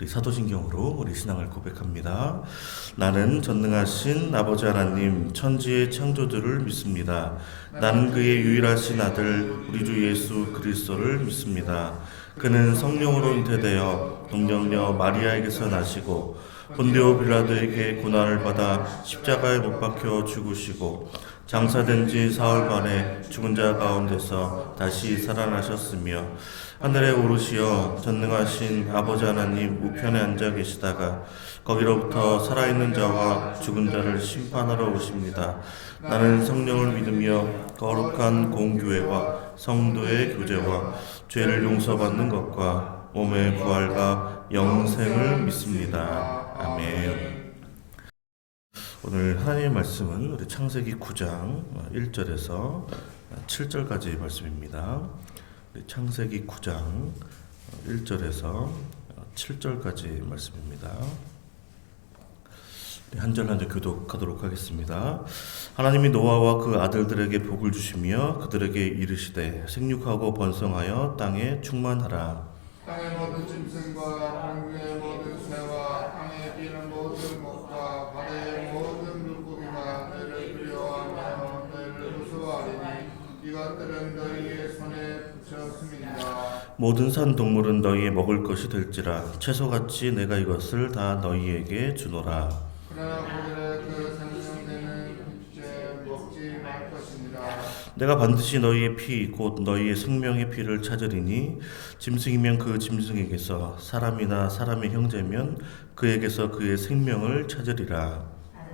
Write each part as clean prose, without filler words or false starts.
우리 사도신경으로 우리 신앙을 고백합니다. 나는 전능하신 아버지 하나님 천지의 창조주를 믿습니다. 나는 그의 유일하신 아들 우리 주 예수 그리스도를 믿습니다. 그는 성령으로 잉태되어 동정녀 마리아에게서 나시고 본디오 빌라도에게 고난을 받아 십자가에 못 박혀 죽으시고 장사된 지 사흘 만에 죽은 자 가운데서 다시 살아나셨으며 하늘에 오르시어 전능하신 아버지 하나님 우편에 앉아 계시다가 거기로부터 살아있는 자와 죽은 자를 심판하러 오십니다. 나는 성령을 믿으며 거룩한 공교회와 성도의 교제와 죄를 용서받는 것과 몸의 부활과 영생을 믿습니다. 아멘. 오늘 하나님의 말씀은 우리 창세기 9장 1절에서 7절까지 말씀입니다. 창세기 9장 1절에서 7절까지 말씀입니다. 한 절 한 절 교독하도록 하겠습니다. 하나님이 노아와 그 아들들에게 복을 주시며 그들에게 이르시되 생육하고 번성하여 땅에 충만하라. 땅의 모든 짐승과 공중의 모든 새와 땅에 기는 모든 목과 바다의 모든 물고기가 너희를 두려워하며 너희를 무서워하리니 이것들은 너희의 손에 붙였음이니라. 모든 산 동물은 너희의 먹을 것이 될지라 채소같이 내가 이것을 다 너희에게 주노라. 그러나 그들의 그 생명되는 이제 먹지 말 것이니라. 내가 반드시 너희의 피 곧 너희의 생명의 피를 찾으리니 짐승이면 그 짐승에게서 사람이나 사람의 형제면 그에게서 그의 생명을 찾으리라.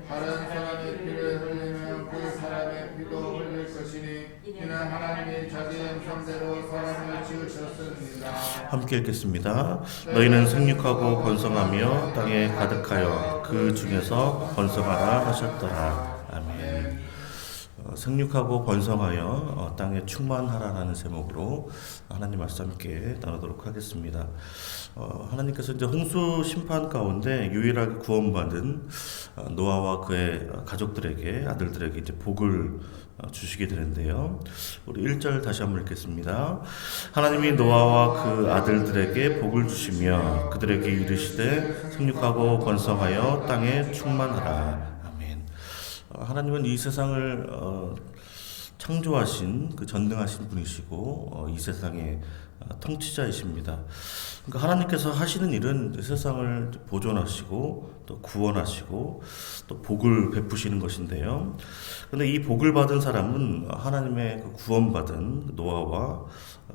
다른 사람의 피를 흘리면 그 사람의 피도 흘릴 것이니 이는 하나님이 자기 형상대로 사람을 지으셨습니다. 함께 읽겠습니다. 너희는 생육하고 번성하며 땅에 가득하여 그 중에서 번성하라 하셨더라. 아멘. 생육하고 번성하여 땅에 충만하라라는 제목으로 하나님 말씀 함께 나누도록 하겠습니다. 하나님께서 이제 홍수 심판 가운데 유일하게 구원받은 노아와 그의 가족들에게 아들들에게 이제 복을 주시게 되는데요. 우리 1절 다시 한번 읽겠습니다. 하나님이 노아와 그 아들들에게 복을 주시며 그들에게 이르시되 생육하고 번성하여 땅에 충만하라. 아멘. 하나님은 이 세상을 창조하신 그 전능하신 분이시고 이 세상의 통치자이십니다. 그러니까 하나님께서 하시는 일은 세상을 보존하시고 또 구원하시고 또 복을 베푸시는 것인데요. 그런데 이 복을 받은 사람은 하나님의 그 구원받은 노아와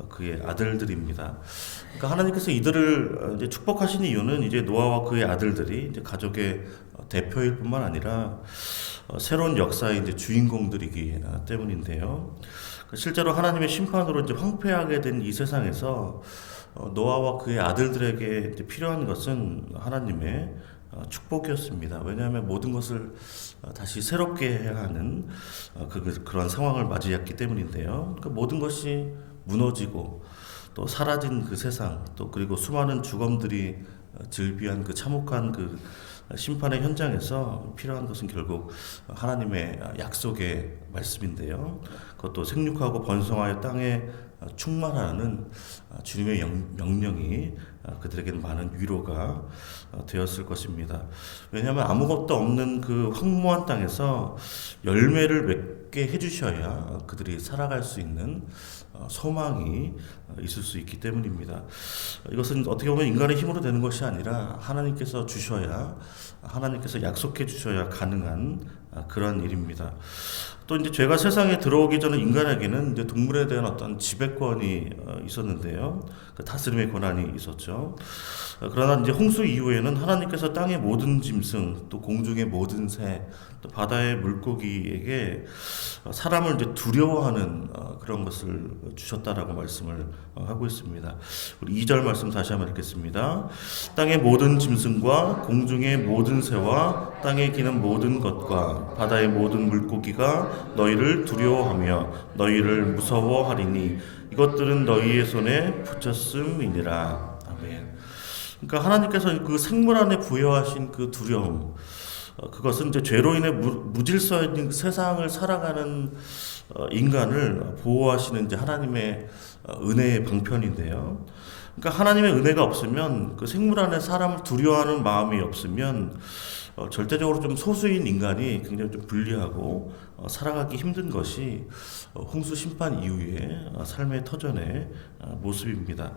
그의 아들들입니다. 그러니까 하나님께서 이들을 이제 축복하신 이유는 이제 노아와 그의 아들들이 이제 가족의 대표일 뿐만 아니라 새로운 역사의 이제 주인공들이기 때문인데요. 실제로 하나님의 심판으로 이제 황폐하게 된 이 세상에서 노아와 그의 아들들에게 이제 필요한 것은 하나님의 축복이었습니다. 왜냐하면 모든 것을 다시 새롭게 해야 하는 그런 상황을 맞이했기 때문인데요. 그 모든 것이 무너지고 또 사라진 그 세상, 또 그리고 수많은 죽음들이 즐비한 그 참혹한 그 심판의 현장에서 필요한 것은 결국 하나님의 약속의 말씀인데요. 그것도 생육하고 번성하여 땅에 충만하는 주님의 명령이 그들에게는 많은 위로가 되었을 것입니다. 왜냐하면 아무것도 없는 그 황무한 땅에서 열매를 맺게 해주셔야 그들이 살아갈 수 있는 소망이 있을 수 있기 때문입니다. 이것은 어떻게 보면 인간의 힘으로 되는 것이 아니라 하나님께서 주셔야, 하나님께서 약속해 주셔야 가능한 그러한 일입니다. 또 이제 죄가 세상에 들어오기 전에 인간에게는 이제 동물에 대한 어떤 지배권이 있었는데요. 그 다스림의 권한이 있었죠. 그러나 이제 홍수 이후에는 하나님께서 땅의 모든 짐승, 또 공중의 모든 새, 또 바다의 물고기에게 사람을 이제 두려워하는 그런 것을 주셨다라고 말씀을 하고 있습니다. 우리 2절 말씀 다시 한번 읽겠습니다. 땅의 모든 짐승과 공중의 모든 새와 땅에 기는 모든 것과 바다의 모든 물고기가 너희를 두려워하며 너희를 무서워하리니 이것들은 너희의 손에 붙였음이니라. 아멘. 그러니까 하나님께서 그 생물 안에 부여하신 그 두려움, 그것은 이제 죄로 인해 무질서인 세상을 살아가는 인간을 보호하시는 이제 하나님의 은혜의 방편인데요. 그러니까 하나님의 은혜가 없으면 그 생물 안에 사람을 두려워하는 마음이 없으면 절대적으로 좀 소수인 인간이 굉장히 좀 불리하고 살아가기 힘든 것이 홍수 심판 이후의 삶의 터전의 모습입니다.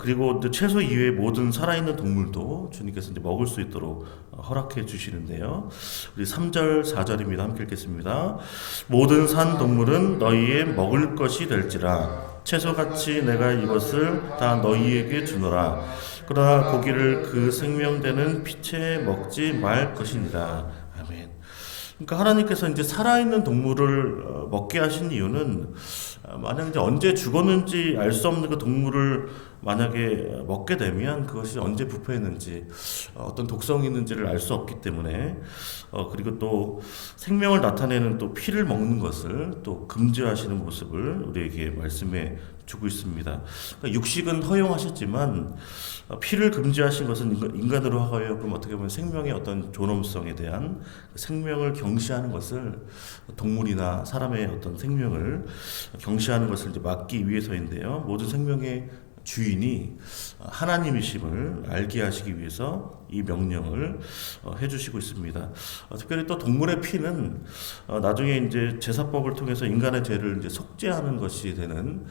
그리고 이제 채소 이외의 모든 살아있는 동물도 주님께서 이제 먹을 수 있도록 허락해 주시는데요. 우리 3절 4절입니다. 함께 읽겠습니다. 모든 산 동물은 너희의 먹을 것이 될지라 채소같이 내가 이것을 다 너희에게 주노라. 그러나 고기를 그 생명되는 피채 먹지 말 것이니라. 아멘. 그러니까 하나님께서 이제 살아있는 동물을 먹게 하신 이유는 만약 이제 언제 죽었는지 알 수 없는 그 동물을 만약에 먹게 되면 그것이 언제 부패했는지 어떤 독성이 있는지를 알 수 없기 때문에 그리고 또 생명을 나타내는 또 피를 먹는 것을 또 금지하시는 모습을 우리에게 말씀해 주고 있습니다. 그러니까 육식은 허용하셨지만 피를 금지하신 것은 인간으로 하여 그럼 어떻게 보면 생명의 어떤 존엄성에 대한 생명을 경시하는 것을 동물이나 사람의 어떤 생명을 경시하는 것을 이제 막기 위해서인데요. 모든 생명의 주인이 하나님이심을 알게 하시기 위해서 이 명령을 해주시고 있습니다. 특별히 또 동물의 피는 나중에 이제 제사법을 통해서 인간의 죄를 이제 속죄하는 것이 되는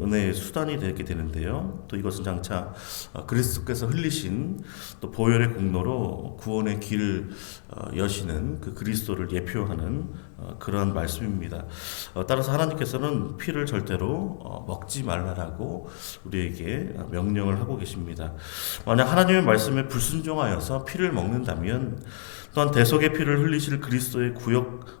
은혜의 수단이 되게 되는데요. 또 이것은 장차 그리스도께서 흘리신 또 보혈의 공로로 구원의 길을 여시는 그 그리스도를 예표하는 그러한 말씀입니다. 따라서 하나님께서는 피를 절대로 먹지 말라라고 우리에게 명령을 하고 계십니다. 만약 하나님의 말씀에 불순종하여서 피를 먹는다면 또한 대속의 피를 흘리실 그리스도의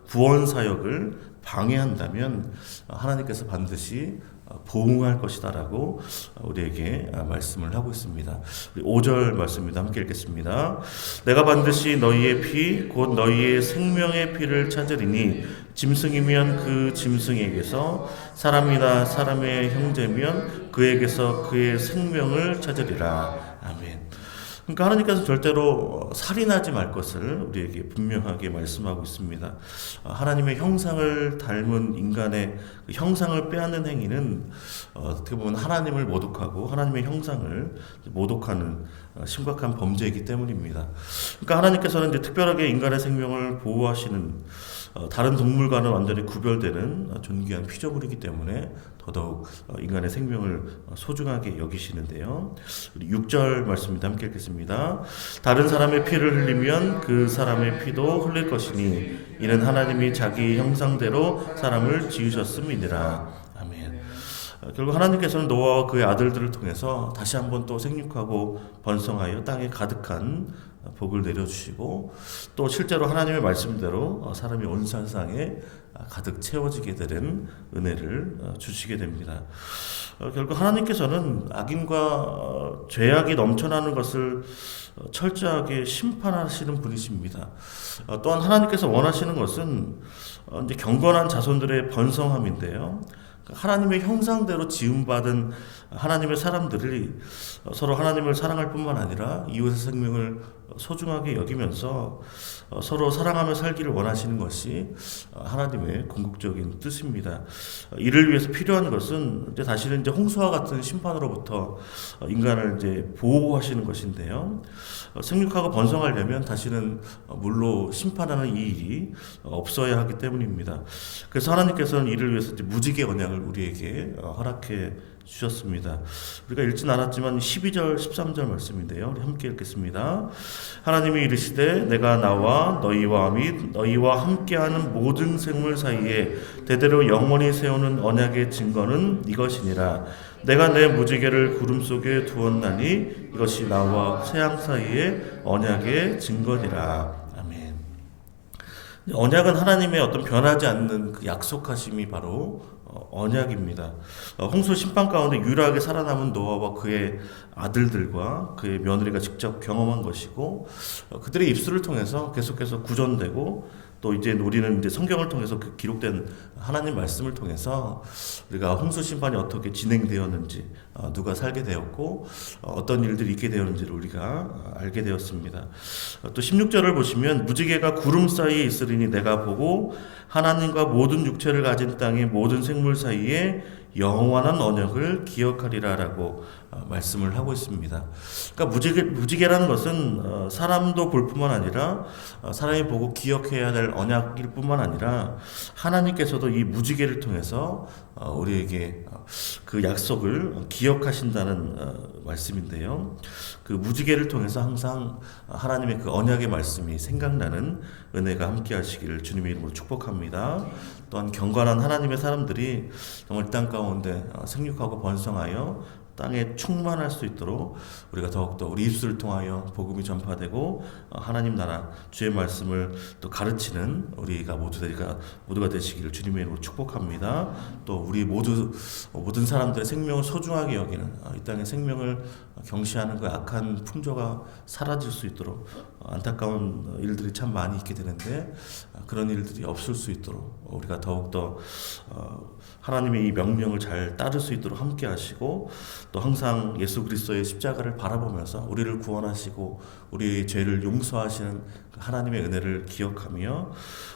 구원 사역을 방해한다면 하나님께서 반드시 보응할 것이다라고 우리에게 말씀을 하고 있습니다. 5절 말씀입니다. 함께 읽겠습니다. 내가 반드시 너희의 피 곧 너희의 생명의 피를 찾으리니 짐승이면 그 짐승에게서 사람이나 사람의 형제면 그에게서 그의 생명을 찾으리라. 아멘. 그러니까 하나님께서 절대로 살인하지 말 것을 우리에게 분명하게 말씀하고 있습니다. 하나님의 형상을 닮은 인간의 그 형상을 빼앗는 행위는 어떻게 보면 하나님을 모독하고 하나님의 형상을 모독하는 심각한 범죄이기 때문입니다. 그러니까 하나님께서는 이제 특별하게 인간의 생명을 보호하시는 다른 동물과는 완전히 구별되는 존귀한 피조물이기 때문에 더더욱 인간의 생명을 소중하게 여기시는데요. 6절 말씀입니다. 함께 읽겠습니다. 다른 사람의 피를 흘리면 그 사람의 피도 흘릴 것이니 이는 하나님이 자기 형상대로 사람을 지으셨음이니라. 아멘. 결국 하나님께서는 노아와 그의 아들들을 통해서 다시 한번 또 생육하고 번성하여 땅에 가득한 복을 내려주시고 또 실제로 하나님의 말씀대로 사람이 온 세상에 가득 채워지게 되는 은혜를 주시게 됩니다. 결국 하나님께서는 악인과 죄악이 넘쳐나는 것을 철저하게 심판하시는 분이십니다. 또한 하나님께서 원하시는 것은 이제 경건한 자손들의 번성함인데요. 하나님의 형상대로 지음받은 하나님의 사람들이 서로 하나님을 사랑할 뿐만 아니라 이웃의 생명을 소중하게 여기면서 서로 사랑하며 살기를 원하시는 것이 하나님의 궁극적인 뜻입니다. 이를 위해서 필요한 것은 이제 다시는 이제 홍수와 같은 심판으로부터 인간을 이제 보호하시는 것인데요. 생육하고 번성하려면 다시는 물로 심판하는 이 일이 없어야 하기 때문입니다. 그래서 하나님께서는 이를 위해서 이제 무지개 언약을 우리에게 허락해 주셨습니다. 우리가 읽진 않았지만 12절 13절 말씀인데요. 우리 함께 읽겠습니다. 하나님이 이르시되 내가 나와 너희와 및 너희와 함께하는 모든 생물 사이에 대대로 영원히 세우는 언약의 증거는 이것이니라. 내가 내 무지개를 구름 속에 두었나니 이것이 나와 세상 사이의 언약의 증거니라. 아멘. 언약은 하나님의 어떤 변하지 않는 그 약속하심이 바로 언약입니다. 홍수 심판 가운데 유일하게 살아남은 노아와 그의 아들들과 그의 며느리가 직접 경험한 것이고 그들의 입술을 통해서 계속해서 구전되고 또 이제 우리는 이제 성경을 통해서 그 기록된 하나님 말씀을 통해서 우리가 홍수 심판이 어떻게 진행되었는지, 누가 살게 되었고 어떤 일들이 있게 되었는지를 우리가 알게 되었습니다. 또 16절을 보시면 무지개가 구름 사이에 있으리니 내가 보고 하나님과 모든 육체를 가진 땅의 모든 생물 사이에 영원한 언약을 기억하리라라고 말씀을 하고 있습니다. 그러니까 무지개라는 것은 사람도 볼 뿐만 아니라 사람이 보고 기억해야 될 언약일 뿐만 아니라 하나님께서도 이 무지개를 통해서 우리에게 그 약속을 기억하신다는 말씀인데요. 그 무지개를 통해서 항상 하나님의 그 언약의 말씀이 생각나는 은혜가 함께 하시기를 주님의 이름으로 축복합니다. 또한 경건한 하나님의 사람들이 정말 땅 가운데 생육하고 번성하여 땅에 충만할 수 있도록 우리가 더욱더 우리 입술을 통하여 복음이 전파되고 하나님 나라 주의 말씀을 또 가르치는 우리가 모두가 되시기를 주님의 이름으로 축복합니다. 또 우리 모든 사람들의 생명을 소중하게 여기는 이 땅의 생명을 경시하는 그 악한 풍조가 사라질 수 있도록 안타까운 일들이 참 많이 있게 되는데 그런 일들이 없을 수 있도록 우리가 더욱더 하나님의 이 명령을 잘 따를 수 있도록 함께 하시고 또 항상 예수 그리스도의 십자가를 바라보면서 우리를 구원하시고 우리의 죄를 용서하시는 하나님의 은혜를 기억하며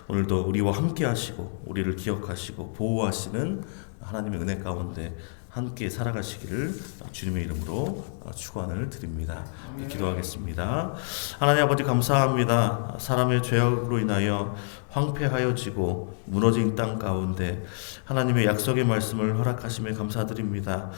오늘도 우리와 함께 하시고 우리를 기억하시고 보호하시는 하나님의 은혜 가운데 함께 살아가시기를 주님의 이름으로 축원을 드립니다. 기도하겠습니다. 하나님 아버지 감사합니다. 사람의 죄악으로 인하여 황폐하여지고 무너진 땅 가운데 하나님의 약속의 말씀을 허락하심에 감사드립니다.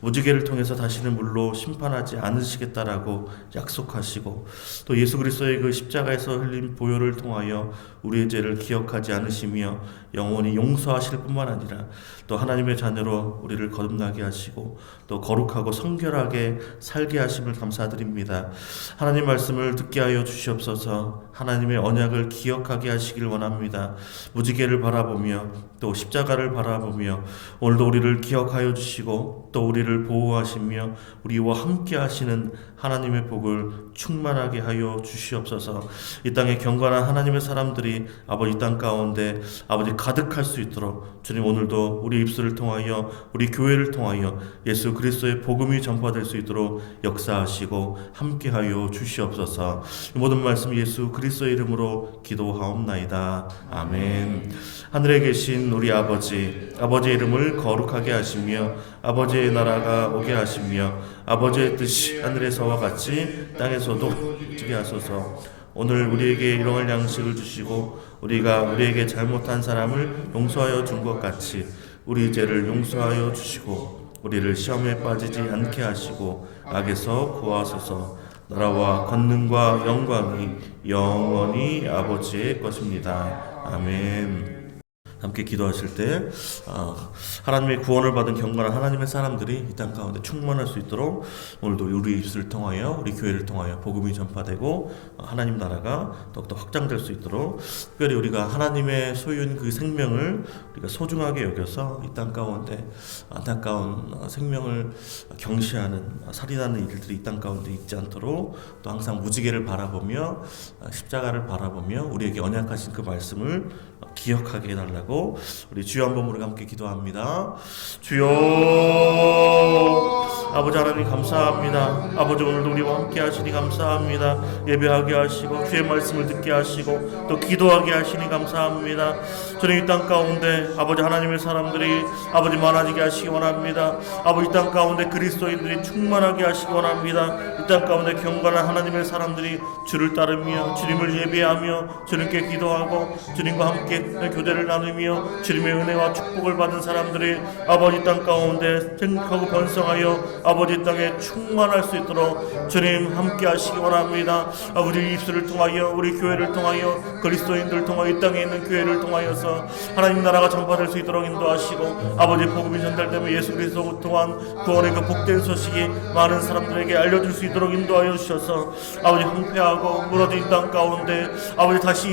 무지개를 통해서 다시는 물로 심판하지 않으시겠다라고 약속하시고 또 예수 그리스도의 그 십자가에서 흘린 보혈을 통하여 우리의 죄를 기억하지 않으시며 영원히 용서하실 뿐만 아니라 또 하나님의 자녀로 우리를 거듭나게 하시고 또 거룩하고 성결하게 살게 하심을 감사드립니다. 하나님 말씀을 듣게 하여 주시옵소서. 하나님의 언약을 기억하게 하시길 원합니다. 무지개를 바라보며 또 십자가를 바라보며 오늘도 우리를 기억하여 주시고 또 우리를 보호하시며 우리와 함께 하시는 하나님의 복을 충만하게 하여 주시옵소서. 이 땅에 경건한 하나님의 사람들이 아버지 땅 가운데 아버지 가득할 수 있도록 주님 오늘도 우리 입술을 통하여 우리 교회를 통하여 예수 그리스도의 복음이 전파될 수 있도록 역사하시고 함께하여 주시옵소서. 이 모든 말씀 예수 그리스도의 이름으로 기도하옵나이다. 아멘. 하늘에 계신 우리 아버지의 이름을 거룩하게 하시며 아버지의 나라가 오게 하시며 아버지의 뜻이 하늘에서와 같이 땅에서도 이루어지게 하소서. 오늘 우리에게 일용할 양식을 주시고 우리가 우리에게 잘못한 사람을 용서하여 준 것 같이 우리 죄를 용서하여 주시고 우리를 시험에 빠지지 않게 하시고 악에서 구하소서. 나라와 권능과 영광이 영원히 아버지의 것입니다. 아멘. 함께 기도하실 때 하나님의 구원을 받은 경건한 하나님의 사람들이 이 땅 가운데 충만할 수 있도록 오늘도 우리 입술을 통하여 우리 교회를 통하여 복음이 전파되고 하나님 나라가 더욱더 확장될 수 있도록 특별히 우리가 하나님의 소유인 그 생명을 우리가 소중하게 여겨서 이 땅 가운데 안타까운 생명을 경시하는 살인하는 일들이 이 땅 가운데 있지 않도록 또 항상 무지개를 바라보며 십자가를 바라보며 우리에게 언약하신 그 말씀을 기억하게 해달라고 우리 주여 한번 우리가 함께 기도합니다. 주여 아버지 하나님 감사합니다. 아버지 오늘도 우리와 함께 하시니 감사합니다. 예배하게 하시고 주의 말씀을 듣게 하시고 또 기도하게 하시니 감사합니다. 저는 이 땅 가운데 아버지 하나님의 사람들이 아버지 많아지게 하시기 원합니다. 아버지 이 땅 가운데 그리스도인들이 충만하게 하시기 원합니다. 이 땅 가운데 경건한 하나님의 사람들이 주를 따르며 주님을 예배하며 주님께 기도하고 주님과 함께 교제를 나누며 주님의 은혜와 축복을 받은 사람들이 아버지 땅 가운데 생육하고 번성하여 아버지 땅에 충만할 수 있도록 주님 함께 하시기 원합니다. 아버지 입술을 통하여 우리 교회를 통하여 그리스도인들 통하여 이 땅에 있는 교회를 통하여서 하나님 나라가 전파될 수 있도록 인도하시고 아버지 복음이 전달되면 예수 그리스도 또한 구원의 그 복된 소식이 많은 사람들에게 알려줄 수 있도록 인도하여 주셔서 아버지 황폐하고 무너진 땅 가운데 아버지 다시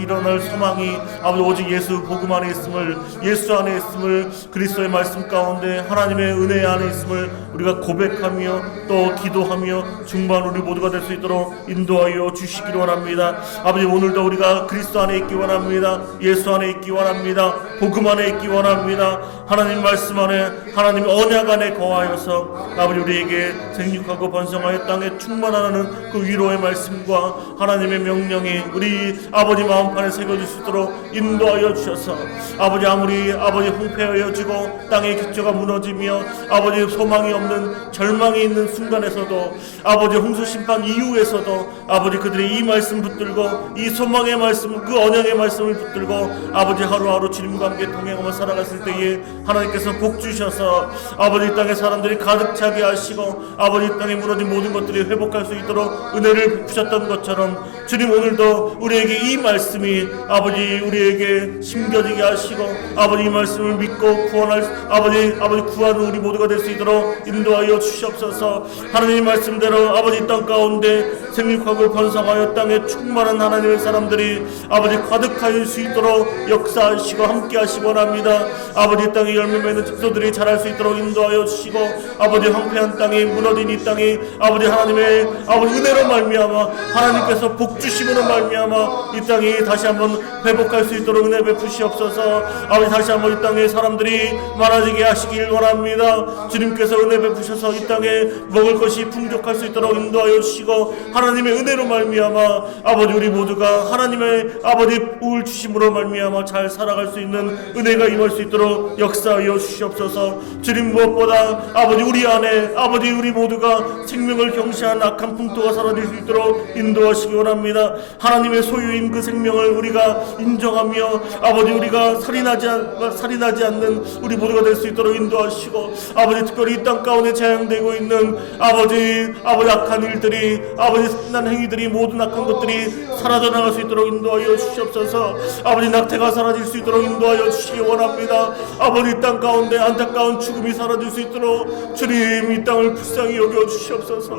일어날 소망이 아버지 오직 예수 복음 안에 있음을 예수 안에 있음을 그리스도의 말씀 가운데 하나님의 은혜 안에 말씀을 우리가 고백하며 또 기도하며 충만한 우리 모두가 될 수 있도록 인도하여 주시기를 원합니다. 아버지, 오늘도 우리가 그리스도 안에 있기 원합니다. 예수 안에 있기 원합니다. 복음 안에 있기 원합니다. 하나님 말씀 안에, 하나님의 언약 안에 거하여서 아버지 우리에게 생육하고 번성하여 땅에 충만하는 그 위로의 말씀과 하나님의 명령이 우리 아버지 마음판에 새겨질 수 있도록 인도하여 주셔서 아버지, 아무리 아버지 황폐하여지고 땅의 기초가 무너지며 아버지 소망이 없는 절망이 있는 순간에서도 아버지 홍수 심판 이후에서도 아버지 그들이 이 말씀 붙들고 이 소망의 말씀, 그 언약의 말씀을 붙들고 아버지 하루하루 주님과 함께 동행하며 살아갔을 때에 하나님께서 복 주셔서 아버지 이 땅의 사람들이 가득 차게 하시고 아버지 이 땅에 무너진 모든 것들이 회복할 수 있도록 은혜를 베푸셨던 것처럼 주님, 오늘도 우리에게 이 말씀이 아버지 우리에게 심겨지게 하시고 아버지 이 말씀을 믿고 구원할 아버지 구하는 우리 모두가 될 수 있도록 인도하여 주시옵소서. 하나님 말씀대로 아버지 땅 가운데 생육하고 번성하여 땅에 충만한 하나님의 사람들이 아버지 가득할 수 있도록 역사하시고 함께하시기 원합니다. 아버지 땅에 열매 맺는 집소들이 자랄 수 있도록 인도하여 주시고 아버지 황폐한 땅이 무너진 이 땅이 아버지 하나님의 아버지 은혜로 말미암아 하나님께서 복 주심으로 말미암아 이 땅이 다시 한번 회복할 수 있도록 은혜 베푸시옵소서. 아버지 다시 한번 이 땅에 사람들이 많아지게 하시길 원합니다. 주님께서 은혜 베푸셔서 이 땅에 먹을 것이 풍족할 수 있도록 인도하여 주시고 하나님의 은혜로 말미암아 아버지 우리 모두가 하나님의 아버지 울 주심으로 말미암아 잘 살아갈 수 있는 은혜가 임할 수 있도록 역사하여 주시옵소서. 주님, 무엇보다 아버지 우리 안에 아버지 우리 모두가 생명을 경시한 악한 풍토가 사라질 수 있도록 인도하시기 원합니다. 하나님의 소유인 그 생명을 우리가 인정하며 아버지 우리가 살인하지 않는 우리 모두가 될 수 있도록 인도하시고 아버지 특별히 이 땅 가운데 재앙되고 있는 아버지 악한 일들이 아버지 선한 행위들이 모든 악한 것들이 사라져 나갈 수 있도록 인도하여 주시옵소서. 아버지 낙태가 사라질 수 있도록 인도하여 주시기 원합니다. 아버지 이 땅 가운데 안타까운 죽음이 사라질 수 있도록 주님 이 땅을 불쌍히 여겨 주시옵소서.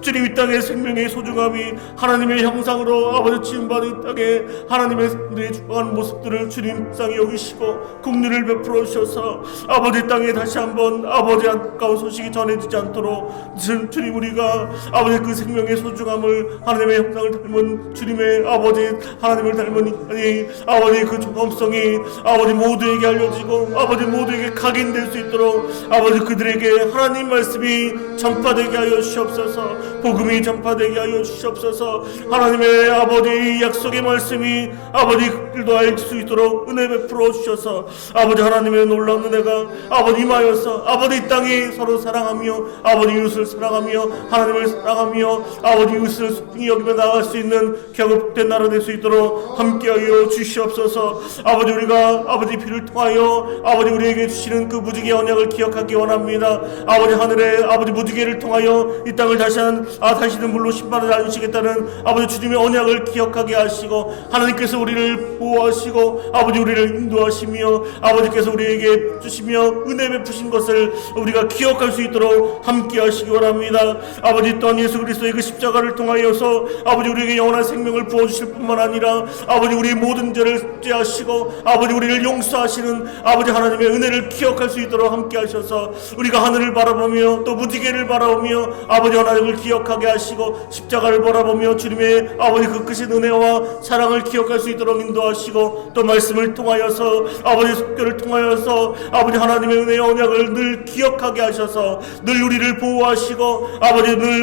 주님, 이 땅의 생명의 소중함이 하나님의 형상으로 아버지 지음받은 이 땅에 하나님의 생들이 죽어가는 모습들을 주님 불쌍히 여기시고 긍휼을 베풀어 주셔서 아버지 이 땅에 다시 한번 아버지 안타까운 소식이 전해지지 않도록 주님, 우리가 아버지 그 생명의 소중함을 하나님의 형상을 닮은 주님의 아버지 하나님을 닮은 아버지 그 존엄성이 아버지 모두에게 알려지고 아버지 모두에게 각인될 수 있도록 아버지 그들에게 하나님 말씀이 전파되게 하여 주시옵소서. 복음이 전파되게 하여 주시옵소서. 하나님의 아버지 약속의 말씀이 아버지 그들도 알 수 있도록 은혜 베풀어 주셔서 아버지 하나님의 놀라운 은혜가 아버지 임하여서 아버지 이 땅이 서로 사랑하며 아버지 이웃을 사랑하며 하나님을 사랑하며 아버지 이웃을 소중히 여기며 나아갈 수 있는 경업된 나라 될 수 있도록 함께하여 주시옵소서. 아버지 우리가 아버지 피를 통하여 아버지 우리에게 주시는 그 무지개 언약을 기억하기 원합니다. 아버지 하늘의 아버지 무지개를 통하여 이 땅을 다시는 물로 심판을 안 주시겠다는 아버지 주님의 언약을 기억하게 하시고 하나님께서 우리를 보호하시고 아버지 우리를 인도하시며 아버지께서 우리에게 주시며 은혜 베푸신 것을 우리가 기억할 수 있도록 함께 하시기 원합니다. 아버지 또한 예수 그리스도의 그 십자가를 통하여서 아버지 우리에게 영원한 생명을 부어주실 뿐만 아니라 아버지 우리의 모든 죄를 삭제하시고 아버지 우리를 용서하시는 아버지 하나님의 은혜를 기억할 수 있도록 함께 하셔서 우리가 하늘을 바라보며 또 무지개를 바라보며 아버지 하나님을 기억하게 하시고 십자가를 바라보며 주님의 아버지 그 크신 은혜와 사랑을 기억할 수 있도록 인도하시고 또 말씀을 통하여서 아버지 속교를 통하여서 아버지 하나님의 은혜의 언약을 늘 기억하게 하셔서 늘 우리를 보호하시고 아버지 늘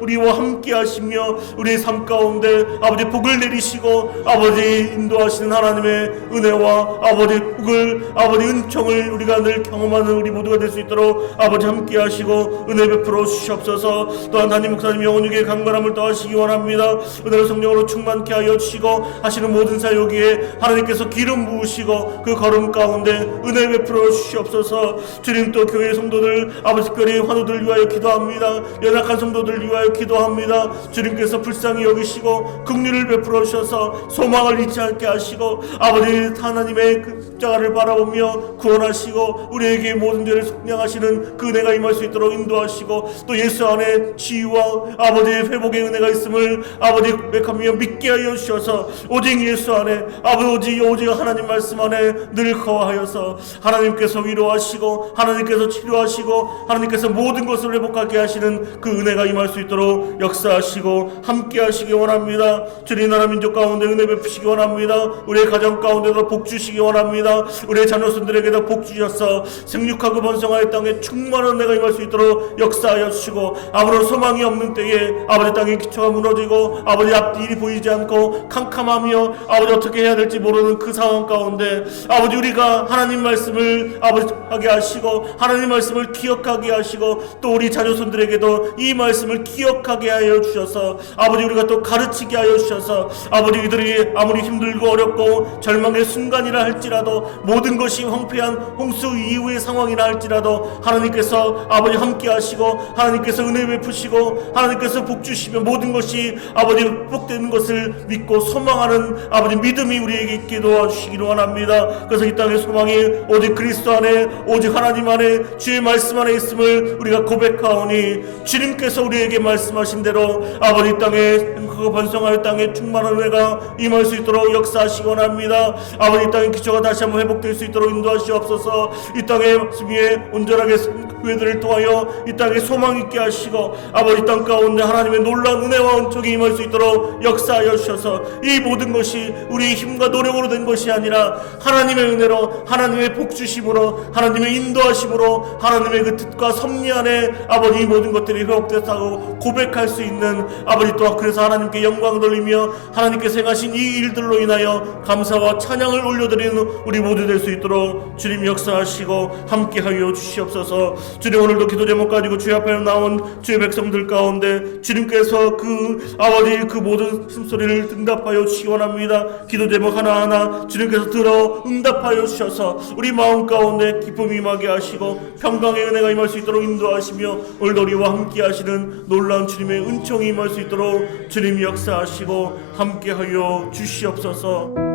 우리와 함께 하시며 우리의 삶 가운데 아버지 복을 내리시고 아버지 인도하시는 하나님의 은혜와 아버지 복을 아버지 은총을 우리가 늘 경험하는 우리 모두가 될 수 있도록 아버지 함께 하시고 은혜 베풀어 주시옵소서. 또한 담임 목사님 영혼에게 강건함을 더하시기 원합니다. 은혜로 성령으로 충만케 하여 주시고 하시는 모든 사역에 하나님께서 기름 부으시고 그 걸음 가운데 은혜 베풀어 주시옵소서. 주님, 또 교회 성도들 아버지 특별히 환우들 위하여 기도합니다. 연약한 성도들 위하여 기도합니다. 주님께서 불쌍히 여기시고 긍휼을 베풀어 주셔서 소망을 잃지 않게 하시고 아버지 하나님의 그 십자가를 바라보며 구원하시고 우리에게 모든 죄를 속량하시는 그 은혜가 임할 수 있도록 인도하시고 또 예수 안에 치유와 아버지 회복의 은혜가 있음을 아버지 고백하며 믿게 하여 주셔서 오직 예수 안에 아버지 오직 하나님 말씀 안에 늘 거하여서 하나님께서 위로하시고 하나님께서 치료하시고 하나님께서 모든 것을 회복하게 하시는 그 은혜가 임할 수 있도록 역사하시고 함께 하시기 원합니다. 주님 나라 민족 가운데 은혜 베푸시기 원합니다. 우리의 가정 가운데도 복 주시기 원합니다. 우리의 자녀손들에게도 복 주셔서 생육하고 번성하여 땅에 충만한 은혜가 임할 수 있도록 역사하여 주시고 아무런 소망이 없는 때에 아버지 땅의 기초가 무너지고 아버지 앞길이 보이지 않고 캄캄하며 아버지 어떻게 해야 될지 모르는 그 상황 가운데 아버지 우리가 하나님 말씀을 아버지 하게 하시고 하나님 말씀을 기억하게 하시고 또 우리 자녀손들에게도 이 말씀을 기억하게 하여 주셔서 아버지 우리가 또 가르치게 하여 주셔서 아버지 이들이 아무리 힘들고 어렵고 절망의 순간이라 할지라도 모든 것이 황폐한 홍수 이후의 상황이라 할지라도 하나님께서 아버지 함께 하시고 하나님께서 은혜 베푸시고 하나님께서 복 주시며 모든 것이 아버지 복되는 것을 믿고 소망하는 아버지 믿음이 우리에게 있게 도와주시기를 원합니다. 그래서 이 땅의 소망이 오직 그리스도 안에 오직 하나님 안에 주의 말씀 안에 있음을 우리가 고백하오니 주님께서 우리에게 말씀하신 대로 아버지 이 땅에 그 번성하여 땅에 충만한 은혜가 임할 수 있도록 역사하시기 원합니다. 아버지 이 땅의 기초가 다시 한번 회복될 수 있도록 인도하시옵소서. 이 땅의 위에 온전하게 교회들을 통하여 이 땅에 소망 있게 하시고 아버지 땅 가운데 하나님의 놀라운 은혜와 은총이 임할 수 있도록 역사하여 주셔서 이 모든 것이 우리의 힘과 노력으로 된 것이 아니라 하나님의 은혜로 하나님의 복주심으로 하나님의 인도하심으로 하나님의 그 뜻과 섭리 안에 아버지 이 모든 것들이 회복됐다고 고백할 수 있는 아버지 또 그래서 하나님께 영광 돌리며 하나님께서 행하신 이 일들로 인하여 감사와 찬양을 올려드리는 우리 모두 될 수 있도록 주님 역사하시고 함께하여 주시옵소서. 주님 오늘도 기도 제목 가지고 주의 앞에 나온 주의 백성들 가운데 주님께서 그 아버지 그 모든 숨소리를 응답하여 주시기 원합니다. 기도 제목 하나하나 주님께서 들어 응답하여 주셔서 우리 마음 가운데 기쁨이 임하게 하시고 평강의 은혜가 임할 수 있도록 인도하시며 오늘도 우리와 함께 하시는 놀라운 주님의 은총이 임할 수 있도록 주님 역사하시고 함께하여 주시옵소서.